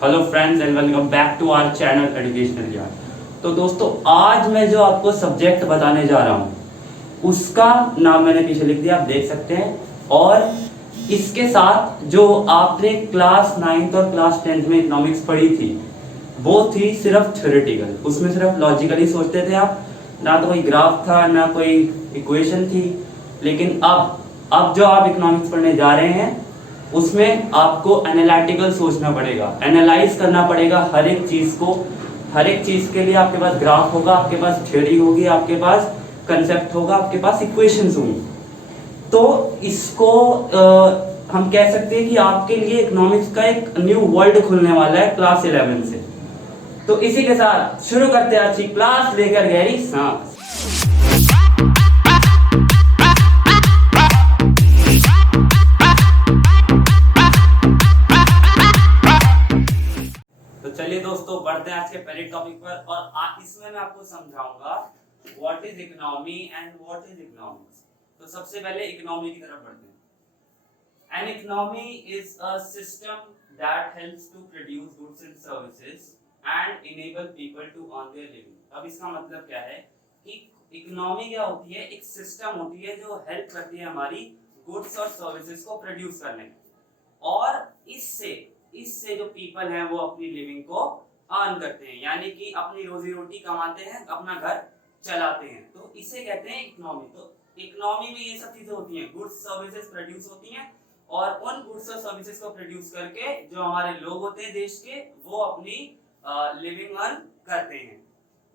Hello friends and welcome back to our channel educational यार। तो दोस्तों, आज मैं जो आपको सब्जेक्ट बताने जा रहा हूँ उसका नाम मैंने पीछे लिख दिया, आप देख सकते हैं। और इसके साथ जो आपने क्लास 9th और क्लास 10th में इकोनॉमिक्स पढ़ी थी वो थी सिर्फ थ्योरेटिकल। उसमें सिर्फ लॉजिकली सोचते थे आप, ना तो कोई ग्राफ था ना कोई इक्वेशन थी। लेकिन अब जो आप इकोनॉमिक्स पढ़ने जा रहे हैं उसमें आपको एनालिटिकल सोचना पड़ेगा, एनालाइज करना पड़ेगा हर एक चीज को। हर एक चीज के लिए आपके पास ग्राफ होगा, आपके पास थ्योरी होगी, आपके पास कंसेप्ट होगा, आपके पास इक्वेशंस होंगी। तो इसको हम कह सकते हैं कि आपके लिए इकोनॉमिक्स का एक न्यू वर्ल्ड खुलने वाला है क्लास 11 से। तो इसी के साथ शुरू करते हैं आज की क्लास लेकर गहरी सांस। तो चलिए दोस्तों, बढ़ते हैं आज के पहले टॉपिक पर। और इसमें मैं आपको समझाऊंगा what is economy and what is economics. तो सबसे पहले इकोनॉमी की तरफ बढ़ते हैं। An economy is a system that helps to produce goods and services and enable people to earn their living। अब इसका मतलब क्या है कि इकोनॉमी क्या होती है? एक सिस्टम होती है जो हेल्प करती है हमारी गुड्स और सर्विसेज को प्रोड्यूस करने में, और इससे इससे जो पीपल हैं वो अपनी लिविंग को अर्न करते हैं, यानी कि अपनी रोजी रोटी कमाते हैं, अपना घर चलाते हैं। तो इसे कहते हैं इकोनॉमी। तो इकोनॉमी में ये सब चीजें होती हैं, गुड्स सर्विसेज प्रोड्यूस होती हैं, और उन गुड्स और सर्विसेज को प्रोड्यूस करके जो हमारे लोग होते हैं देश के, वो अपनी लिविंग अर्न करते हैं।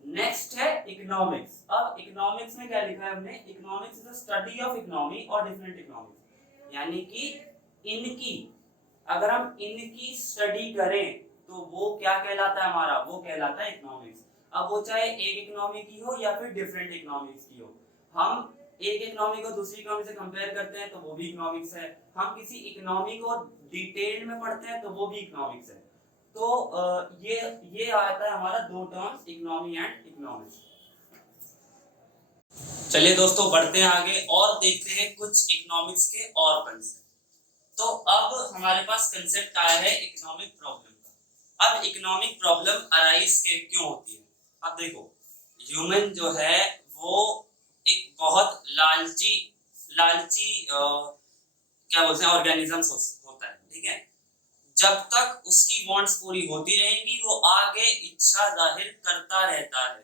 नेक्स्ट है इकोनॉमिक्स। अब इकोनॉमिक्स में क्या लिखा है हमने? Economics is the study of economy और डिफरेंट इकोनॉमिक्स, यानी कि इनकी, अगर हम इनकी स्टडी करें तो वो क्या कहलाता है? हमारा वो कहलाता है इकोनॉमिक्स। अब वो चाहे एक इकोनॉमी की हो या फिर डिफरेंट इकोनॉमिक्स की हो, हम एक इकोनॉमी को दूसरी इकोनॉमी से कंपेयर करते हैं तो वो भी इकोनॉमिक्स है। हम किसी इकोनॉमी को डिटेल में पढ़ते हैं तो वो भी इकोनॉमिक्स है। तो ये आता है हमारा दो टर्म्स, इकोनॉमी एंड इकोनॉमिक्स। चलिए दोस्तों, बढ़ते हैं आगे और देखते हैं कुछ इकोनॉमिक्स के और कंसेप्ट। तो अब हमारे पास कंसेप्ट आया है इकोनॉमिक प्रॉब्लम का। अब इकोनॉमिक प्रॉब्लम अराइज क्यों होती है? अब देखो, ह्यूमन जो है वो एक बहुत लालची लालची क्या बोलते हैं ऑर्गेनिजम्स होता है, ठीक है। जब तक उसकी वांट्स पूरी होती रहेंगी वो आगे इच्छा जाहिर करता रहता है।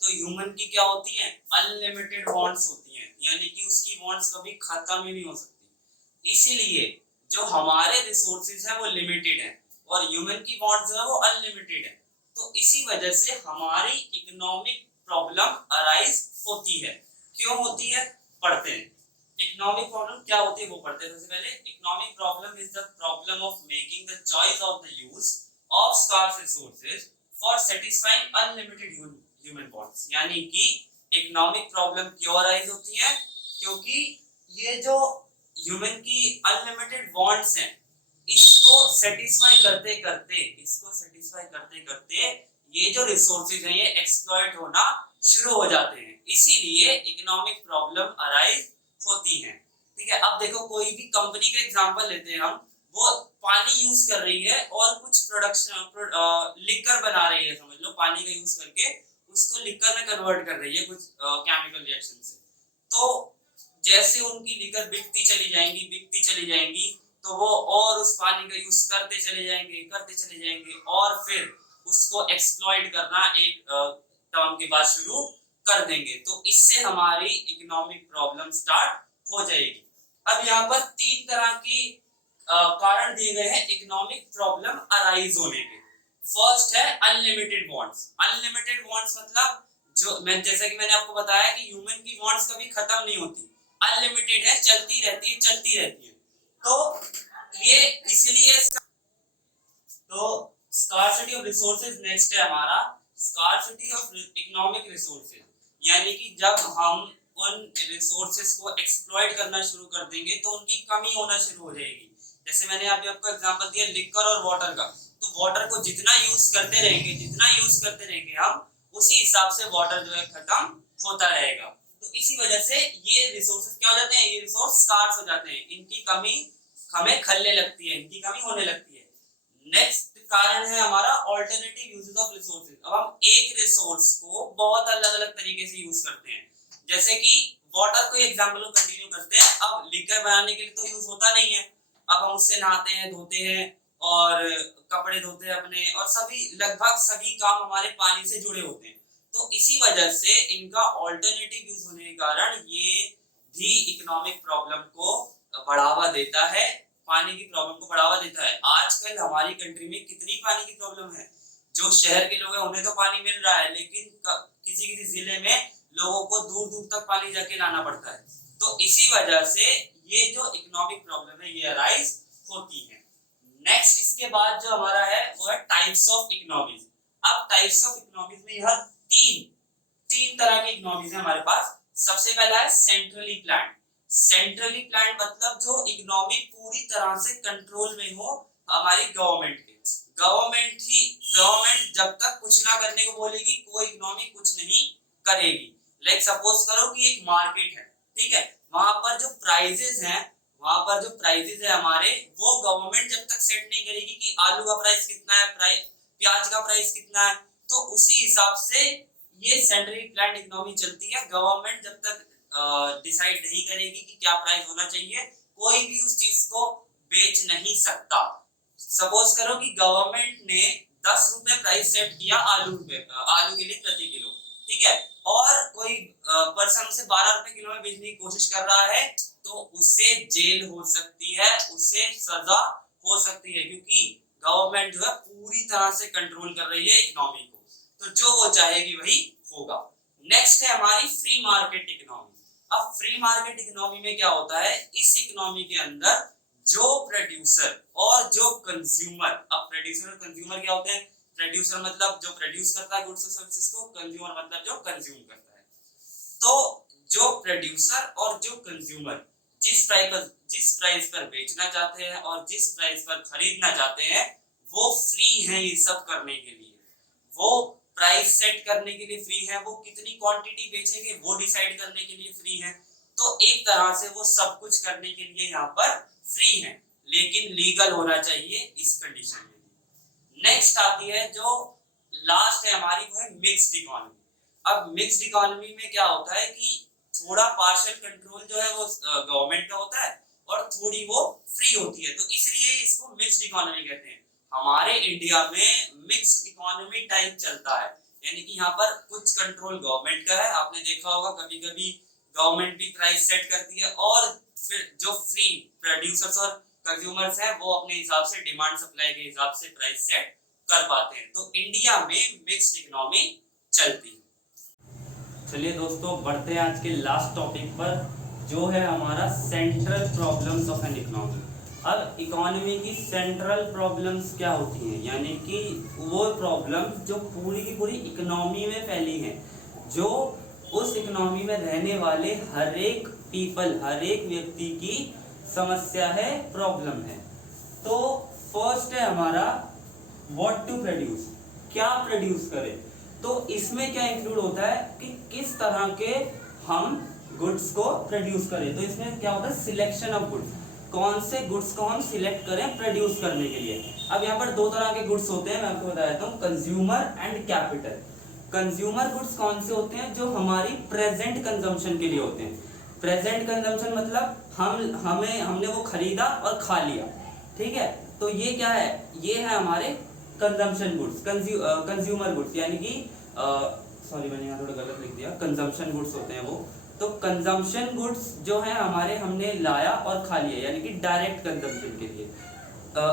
तो ह्यूमन की क्या होती है? अनलिमिटेड वांट्स होती हैं, यानी कि उसकी वांट्स कभी खत्म ही नहीं हो सकती। इसीलिए जो हमारे रिसोर्सेज है वो लिमिटेड है और ह्यूमन की वांट्स जो है वो अनलिमिटेड है। तो इसी वजह से हमारी इकोनॉमिक प्रॉब्लम अराइज होती है। क्यों होती है? पढ़ते हैं। इकोनॉमिक प्रॉब्लम क्या होती है वो पढ़ते हैं। सबसे पहले, economic problem is the problem of making the choice of the use of scarce resources for satisfying unlimited human wants. यानी कि इकोनॉमिक प्रॉब्लम क्यों अराइज होती है? क्योंकि ये जो ह्यूमन की अनलिमिटेड वांट्स हैं, इसको सेटिस्फाई करते करते ये जो रिसोर्सेज हैं ये एक्सप्लॉइट होना शुरू हो जाते हैं। इसीलिए इकोनॉमिक प्रॉब्लम अराइज होती हैं, ठीक है। अब देखो, कोई भी कंपनी का एग्जांपल लेते हैं हम, वो पानी यूज कर रही है और कुछ प्रोडक्शन लिकर बना रही है, समझ लो पानी का यूज करके उसको लिकर में कन्वर्ट कर रही है कुछ केमिकल रिएक्शन से। तो जैसे उनकी लिकर बिकती चली जाएंगी तो वो और उस पानी का यूज करते चले जाएंगे और फिर उसको एक्सप्लॉइट करना एक टर्म के बाद शुरू कर देंगे। तो इससे हमारी इकोनॉमिक प्रॉब्लम स्टार्ट हो जाएगी। अब यहाँ पर तीन तरह की कारण दिए गए हैं इकोनॉमिक प्रॉब्लम अराइज होने के। फर्स्ट है अनलिमिटेड वांट्स। अनलिमिटेड वांट्स मतलब जैसा कि मैंने आपको बताया कि ह्यूमन की वांट्स कभी खत्म नहीं होती, अनलिमिटेड है, चलती रहती है। तो ये इसलिए तो स्कार्सिटी ऑफ रिसोर्सेज नेक्स्ट है हमारा, स्कार्सिटी ऑफ इकोनॉमिक रिसोर्सेज। यानी कि जब हम उन रिसोर्सेज को एक्सप्लॉइट करना शुरू कर देंगे तो उनकी कमी होना शुरू हो जाएगी। जैसे मैंने अभी आपको एग्जांपल दिया लिक्वर और वाटर का, तो वाटर को जितना यूज करते रहेंगे हम, उसी हिसाब से वाटर जो है खत्म होता रहेगा। तो इसी वजह से ये रिसोर्सेज क्या हो जाते हैं? ये रिसोर्स स्कार्स हो जाते हैं, इनकी कमी हमें खलने लगती है, इनकी कमी होने लगती है। नेक्स्ट कारण है हमारा ऑल्टरनेटिव यूजेस ऑफ रिसोर्सेज। अब हम एक रिसोर्स को बहुत अलग अलग तरीके से यूज करते हैं, जैसे कि वाटर को एग्जांपल को कंटिन्यू करते हैं। अब लिकर बनाने के लिए तो यूज होता नहीं है, अब हम उससे नहाते हैं, धोते हैं और कपड़े धोते हैं अपने, और सभी लगभग सभी काम हमारे पानी से जुड़े होते हैं। तो इसी वजह से इनका ऑल्टरनेटिव यूज होने के कारण ये भी इकोनॉमिक प्रॉब्लम को बढ़ावा देता है, पानी की प्रॉब्लम को बढ़ावा देता है। आजकल हमारी कंट्री में कितनी पानी की प्रॉब्लम है। जो शहर के लोग हैं उन्हें तो पानी मिल रहा है, लेकिन किसी किसी जिले में लोगों को दूर दूर तक पानी जाके लाना पड़ता है। तो इसी वजह से ये जो इकोनॉमिक प्रॉब्लम है ये अराइज होती है। नेक्स्ट इसके बाद जो हमारा है वो है टाइप्स ऑफ इकोनॉमीज। अब टाइप्स ऑफ इकोनॉमीज में यह तीन तरह की इकोनॉमीज है हमारे पास। सबसे पहला है सेंट्रली प्लान्ड। सेंट्रली प्लान्ड मतलब जो इकोनॉमी पूरी तरह से कंट्रोल में हो हमारी गवर्नमेंट के। गवर्नमेंट जब तक कुछ ना करने को बोलेगी कोई इकोनॉमी कुछ नहीं करेगी। लाइक सपोज करो कि एक मार्केट है, ठीक है, वहां पर जो प्राइजेस है हमारे, वो गवर्नमेंट जब तक सेट नहीं करेगी कि आलू का प्राइस कितना है, प्याज का प्राइस कितना है, तो उसी हिसाब से ये सेंट्रली प्लान्ड इकोनॉमी चलती है। गवर्नमेंट जब तक डिसाइड नहीं करेगी कि क्या प्राइस होना चाहिए, कोई भी उस चीज को बेच नहीं सकता। सपोज करो कि गवर्नमेंट ने 10 रुपए प्राइस सेट किया आलू के लिए प्रति किलो, ठीक है, और कोई पर्सन उसे 12 रुपए किलो में बेचने की कोशिश कर रहा है, तो उससे जेल हो सकती है, उससे सजा हो सकती है, क्योंकि गवर्नमेंट जो है पूरी तरह से कंट्रोल कर रही है इकोनॉमी को, तो जो वो चाहेगी वही होगा। नेक्स्ट है हमारी फ्री मार्केट इकोनॉमी। अब फ्री मार्केट इकोनॉमी में क्या होता है, इस इकोनॉमी के अंदर जो प्रोड्यूसर और जो कंज्यूमर, अब प्रोड्यूसर और कंज्यूमर क्या होते हैं, प्रोड्यूसर मतलब जो प्रोड्यूस करता है गुड्स और सर्विसेज को, कंज्यूमर मतलब जो कंज्यूम करता है। तो जो प्रोड्यूसर और जो कंज्यूमर जिस प्राइस पर बेचना चाहते हैं और जिस प्राइस पर खरीदना चाहते हैं, वो फ्री है ये सब करने के लिए। वो प्राइस सेट करने के लिए फ्री है, वो कितनी क्वांटिटी बेचेंगे वो डिसाइड करने के लिए फ्री है। तो एक तरह से वो सब कुछ करने के लिए यहाँ पर फ्री है, लेकिन लीगल होना चाहिए इस कंडीशन में। नेक्स्ट आती है जो लास्ट है हमारी, वो है मिक्स्ड इकोनॉमी। अब मिक्स्ड इकोनॉमी में क्या होता है कि थोड़ा पार्शियल कंट्रोल जो है वो गवर्नमेंट का होता है और थोड़ी वो फ्री होती है, तो इसलिए इसको मिक्स्ड इकोनॉमी कहते हैं। हमारे इंडिया में मिक्स्ड इकोनॉमी टाइप चलता है, यानी कि यहाँ पर कुछ कंट्रोल गवर्नमेंट का है। आपने देखा होगा कभी कभी गवर्नमेंट भी प्राइस सेट करती है, और फिर जो फ्री प्रोड्यूसर्स और कंज्यूमर्स हैं वो अपने हिसाब से डिमांड सप्लाई के हिसाब से प्राइस सेट कर पाते हैं। तो इंडिया में मिक्स्ड इकोनॉमी चलती है। चलिए दोस्तों, बढ़ते हैं आज के लास्ट टॉपिक पर, जो है हमारा central problems of an economy. अब इकोनॉमी की सेंट्रल प्रॉब्लम्स क्या होती हैं, यानी कि वो प्रॉब्लम्स जो पूरी की पूरी इकोनॉमी में फैली हैं, जो उस इकोनॉमी में रहने वाले हर एक व्यक्ति की समस्या है, प्रॉब्लम है। तो फर्स्ट है हमारा व्हाट टू प्रोड्यूस, क्या प्रोड्यूस करें। तो इसमें क्या इंक्लूड होता है कि किस तरह के हम गुड्स को प्रोड्यूस करें। तो इसमें क्या होता है, सिलेक्शन ऑफ गुड्स, कौन से गुड्स को हम सिलेक्ट करें प्रोड्यूस करने के लिए। अब यहाँ पर दो तरह के गुड्स होते हैं, मैं आपको बता देता हूँ, consumer and capital. Consumer goods कौन से होते हैं, जो हमारी प्रेजेंट कंजम्पशन के लिए होते हैं। प्रेजेंट कंजम्पशन मतलब हमने वो खरीदा और खा लिया, ठीक है, तो ये क्या है, ये है हमारे कंजम्पशन गुड्स, कंज्यूमर गुड्स, यानी कि सॉरी मैंने यहाँ थोड़ा गलत लिख दिया, कंजम्पशन गुड्स होते हैं वो। तो कंजम्पशन गुड्स जो है हमारे हमने लाया और खा लिया, यानी कि डायरेक्ट कंजम्पशन के लिए,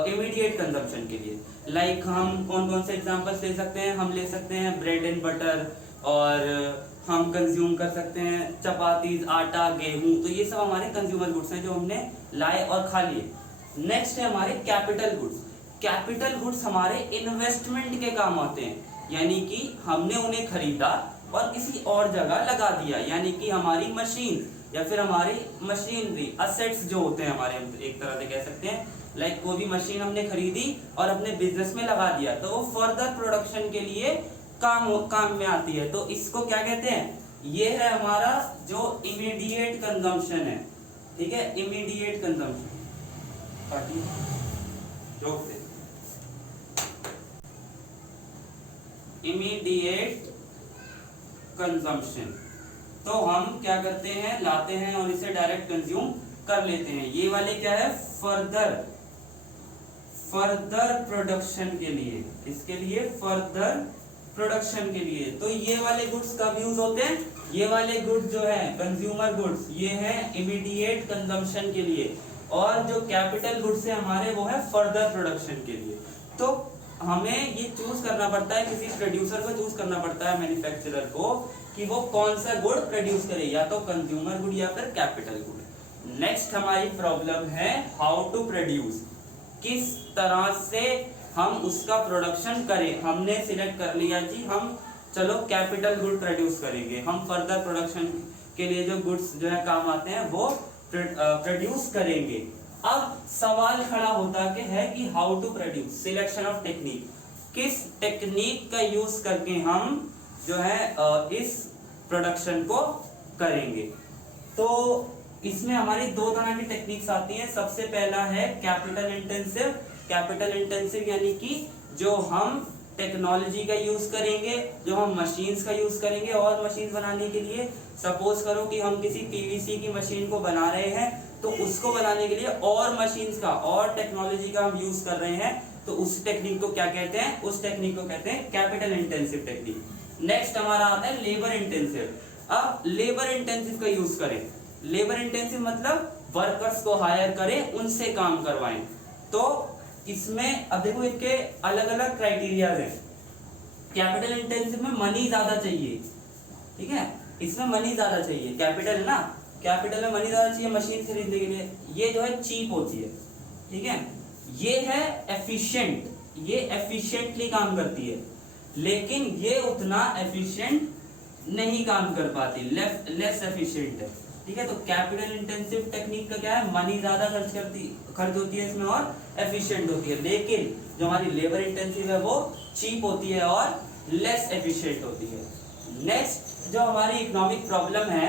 इमीडिएट कंजम्पशन के लिए। लाइक हम कौन कौन से एग्जांपल्स ले सकते हैं, हम ले सकते हैं ब्रेड एंड बटर, और हम कंज्यूम कर सकते हैं चपाती, आटा, गेहूं। तो ये सब हमारे कंज्यूमर गुड्स हैं जो हमने लाए और खा लिए। नेक्स्ट है हमारे कैपिटल गुड्स। कैपिटल गुड्स हमारे इन्वेस्टमेंट के काम आते हैं, यानी कि हमने उन्हें खरीदा और किसी और जगह लगा दिया, यानी कि हमारी मशीन या फिर हमारी मशीनरी, असेट्स जो होते हैं हमारे, हम एक तरह से कह सकते हैं। लाइक कोई भी मशीन हमने खरीदी और अपने बिजनेस में लगा दिया, तो वो फर्दर प्रोडक्शन के लिए काम में आती है। तो इसको क्या कहते हैं, ये है हमारा जो इमीडिएट कंजम्पशन है, ठीक है, इमीडिएट कंजम्पशन। Immediate consumption. तो हम क्या करते हैं, लाते हैं और इसे डायरेक्ट कंज्यूम कर लेते हैं। ये वाले क्या है, फर्दर प्रोडक्शन के लिए, इसके लिए फर्दर प्रोडक्शन के लिए। तो ये वाले गुड्स कब यूज होते हैं, ये वाले गुड्स जो है कंज्यूमर गुड्स, ये है इमीडिएट कंजम्पशन के लिए, और जो कैपिटल गुड्स है हमारे वो है फर्दर प्रोडक्शन के लिए। तो हमें ये चूज करना पड़ता है, किसी प्रोड्यूसर को चूज करना पड़ता है, मैन्युफैक्चरर को, कि वो कौन सा गुड प्रोड्यूस करे, या तो कंज्यूमर गुड या फिर कैपिटल गुड। नेक्स्ट हमारी प्रॉब्लम है हाउ टू प्रोड्यूस, किस तरह से हम उसका प्रोडक्शन करें। हमने सिलेक्ट कर लिया जी हम चलो कैपिटल गुड प्रोड्यूस करेंगे, हम फर्दर प्रोडक्शन के लिए जो गुड्स जो है काम आते हैं वो प्रोड्यूस करेंगे। अब सवाल खड़ा होता है कि how to produce, selection of technique, किस टेक्निक का यूज करके हम जो है इस प्रोडक्शन को करेंगे। तो इसमें हमारी दो तरह की टेक्निक्स आती हैं। सबसे पहला है कैपिटल इंटेंसिव। कैपिटल इंटेंसिव यानी कि जो हम टेक्नोलॉजी का यूज करेंगे, जो हम मशीन्स का यूज करेंगे और मशीन बनाने के लिए। सपोज करो कि हम किसी पीवीसी की मशीन को बना रहे हैं, तो उसको बनाने के लिए और मशीन्स का और टेक्नोलॉजी का हम यूज कर रहे हैं, तो उस टेक्निक को क्या कहते हैं, उस टेक्निक को कहते हैं कैपिटल इंटेंसिव टेक्निक। नेक्स्ट हमारा आता है लेबर इंटेंसिव। अब लेबर इंटेंसिव का यूज करें, लेबर इंटेंसिव मतलब वर्कर्स को हायर करें, उनसे काम करवाएं। तो इसमें अब देखो इनके अलग अलग क्राइटेरिया हैं। कैपिटल इंटेंसिव में मनी ज्यादा चाहिए, ठीक है, इसमें मनी ज्यादा चाहिए, कैपिटल है ना, कैपिटल में मनी ज्यादा चाहिए मशीन खरीदने के लिए। ये जो है चीप होती है, ठीक है। ये है एफिशिएंट, ये एफिशिएंटली काम करती है, लेकिन ये उतना एफिशिएंट नहीं काम कर पाती, लेस एफिशिएंट है, ठीक है। तो कैपिटल इंटेंसिव टेक्निक का क्या है, मनी ज्यादा खर्च होती है इसमें और एफिशिएंट होती है। लेकिन जो हमारी लेबर इंटेंसिव है वो चीप होती है और लेस एफिशिएंट होती है। नेक्स्ट जो हमारी इकोनॉमिक प्रॉब्लम है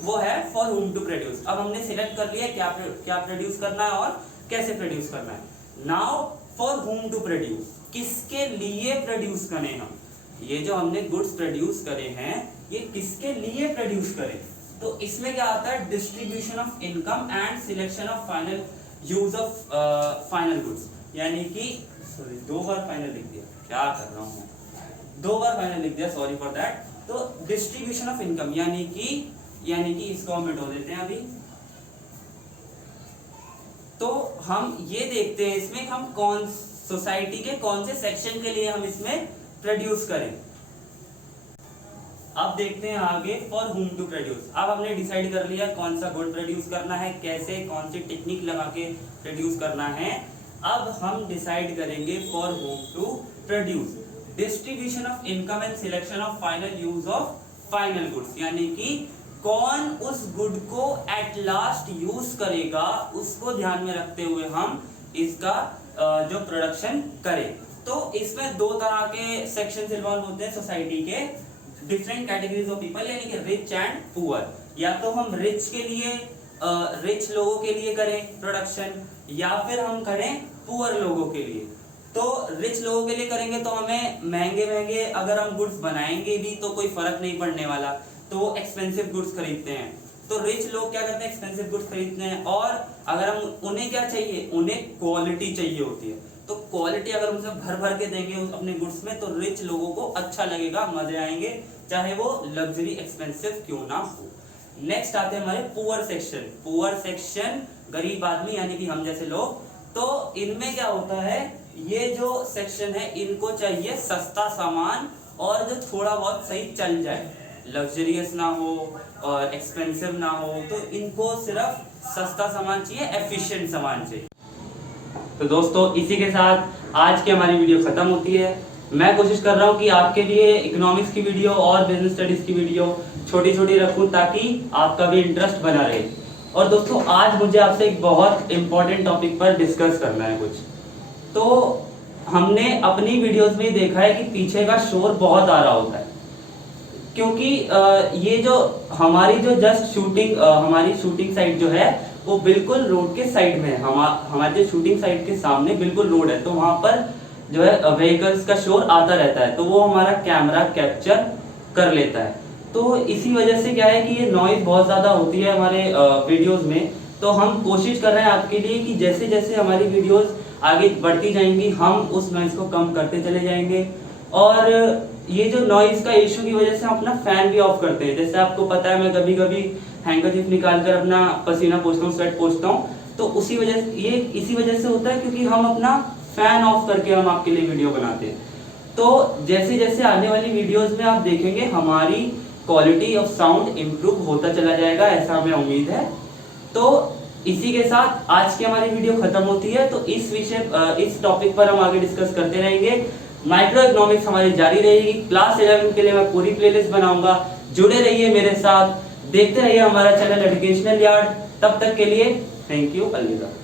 वो है फॉर हुम टू प्रोड्यूस। अब हमने सिलेक्ट कर लिया क्या प्रोड्यूस करना है और कैसे प्रोड्यूस करना है। Now for whom to produce, किसके लिए प्रोड्यूस करें हम, ये जो हमने गुड्स प्रोड्यूस करे हैं ये किसके लिए प्रोड्यूस करें। तो इसमें क्या आता है, distribution of income and selection of final use of final goods. यानी कि सॉरी, दो बार फाइनल लिख दिया, क्या कर रहा हूँ, दो बार फाइनल लिख दिया, सॉरी फॉर दैट। तो डिस्ट्रीब्यूशन ऑफ इनकम यानी कि इसको हम मिटा देते हैं अभी। तो हम ये देखते हैं इसमें हम कौन सोसाइटी के कौन से सेक्शन के लिए हम इसमें प्रोड्यूस करें। अब देखते हैं आगे फॉर हुम टू प्रोड्यूस। अब हमने डिसाइड कर लिया कौन सा गुड प्रोड्यूस करना है, कैसे, कौन सी टेक्निक लगा के प्रोड्यूस करना है। अब हम डिसाइड करेंगे for whom to produce, distribution of income and selection of final use of final goods. यानी कि कौन उस गुड को एट लास्ट यूज करेगा, उसको ध्यान में रखते हुए हम इसका जो प्रोडक्शन करें। तो इसमें दो तरह के सेक्शन इन्वॉल्व होते हैं सोसाइटी के, डिफरेंट कैटेगरीज ऑफ पीपल, यानी कि रिच एंड पुअर। या तो हम रिच के लिए रिच लोगों के लिए करें प्रोडक्शन, या फिर हम करें पुअर लोगों के लिए। तो रिच लोगों के लिए करेंगे तो हमें महंगे अगर हम गुड्स बनाएंगे भी तो कोई फर्क नहीं पड़ने वाला, तो वो एक्सपेंसिव गुड्स खरीदते हैं। तो रिच लोग क्या करते हैं, एक्सपेंसिव गुड्स खरीदते हैं। और अगर हम उन्हें क्या चाहिए, उन्हें क्वालिटी चाहिए होती है। तो क्वालिटी अगर हम उसे भर भर के देंगे अपने गुड्स में, तो रिच लोगों को अच्छा लगेगा, मजे आएंगे, चाहे वो लग्जरी एक्सपेंसिव क्यों ना हो। नेक्स्ट आते हैं हमारे पुअर सेक्शन। पुअर सेक्शन गरीब आदमी यानी कि हम जैसे लोग। तो इनमें क्या होता है, ये जो सेक्शन है इनको चाहिए सस्ता सामान और जो थोड़ा बहुत सही चल जाए, लग्जरियस ना हो और एक्सपेंसिव ना हो। तो इनको सिर्फ सस्ता सामान चाहिए, एफिशिएंट सामान चाहिए। तो दोस्तों इसी के साथ आज की हमारी वीडियो खत्म होती है। मैं कोशिश कर रहा हूँ कि आपके लिए इकोनॉमिक्स की वीडियो और बिजनेस स्टडीज की वीडियो छोटी छोटी रखूँ ताकि आपका भी इंटरेस्ट बना रहे। और दोस्तों आज मुझे आपसे एक बहुत इंपॉर्टेंट टॉपिक पर डिस्कस करना है कुछ। तो हमने अपनी वीडियोस में देखा है कि पीछे का शोर बहुत आ रहा होता है, क्योंकि ये जो हमारी जो जस्ट शूटिंग हमारी शूटिंग साइट जो है वो बिल्कुल रोड के साइड में है। हमारे जो शूटिंग साइट के सामने बिल्कुल रोड है, तो वहाँ पर जो है व्हीकल्स का शोर आता रहता है, तो वो हमारा कैमरा कैप्चर कर लेता है। तो इसी वजह से क्या है कि ये नॉइज बहुत ज़्यादा होती है हमारे वीडियोस में। तो हम कोशिश कर रहे हैं आपके लिए कि जैसे जैसे हमारी वीडियोस आगे बढ़ती जाएंगी हम उस नॉइज को कम करते चले जाएंगे। और ये जो नॉइज का इशू की वजह से हम अपना फैन भी ऑफ करते हैं। जैसे आपको पता है मैं कभी कभी हैंकरचीफ निकाल कर अपना पसीना पोंछता हूँ, स्वेट पोंछता हूँ, तो उसी वजह ये इसी वजह से होता है क्योंकि हम अपना फैन ऑफ करके हम आपके लिए वीडियो बनाते हैं। तो जैसे जैसे आने वाली वीडियोस में आप देखेंगे हमारी क्वालिटी ऑफ साउंड इम्प्रूव होता चला जाएगा, ऐसा हमें उम्मीद है। तो इसी के साथ आज की हमारी वीडियो खत्म होती है। तो इस टॉपिक पर हम आगे डिस्कस करते रहेंगे। माइक्रो इकोनॉमिक्स हमारी जारी रहेगी। क्लास 11 के लिए मैं पूरी प्लेलिस्ट बनाऊंगा, जुड़े रहिए मेरे साथ, देखते रहिए हमारा चैनल एजुकेशनल यार्ड। तब तक के लिए थैंक यू, अलविदा।